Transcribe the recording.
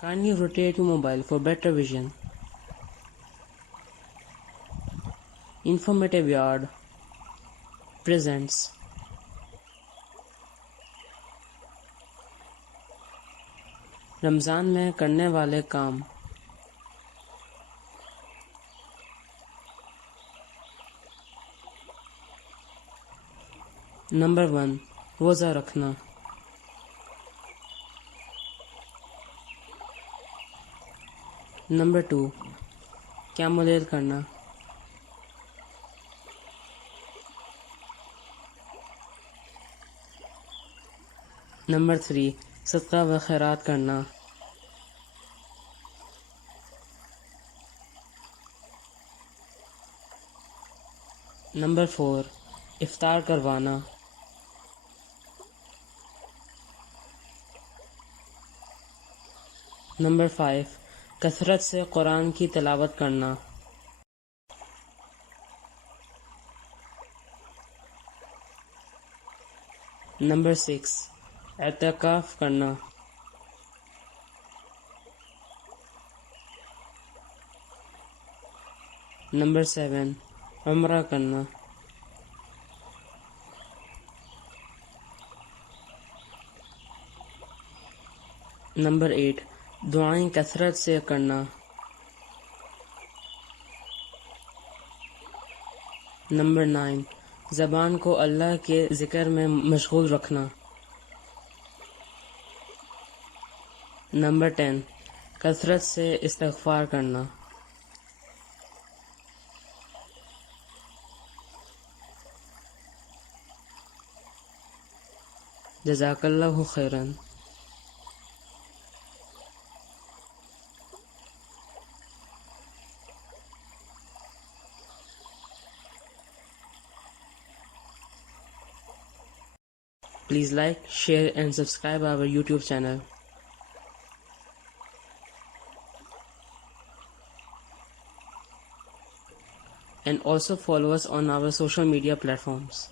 Kindly rotate your mobile for better vision. Informative Yard presents رمضان میں کرنے والے کام. Number 1 روزہ رکھنا. نمبر 2 قیام اللیل کرنا. نمبر 3 صدقہ و خیرات کرنا. نمبر 4 افطار کروانا. نمبر 5 کثرت سے قرآن کی تلاوت کرنا. نمبر 6 اعتکاف کرنا. نمبر 7 عمرہ کرنا. نمبر 8 دعائیں کثرت سے کرنا. نمبر 9 زبان کو اللہ کے ذکر میں مشغول رکھنا. نمبر 10 کثرت سے استغفار کرنا. جزاک اللہ خیراً. Please like, share and subscribe our YouTube channel. And also follow us on our social media platforms.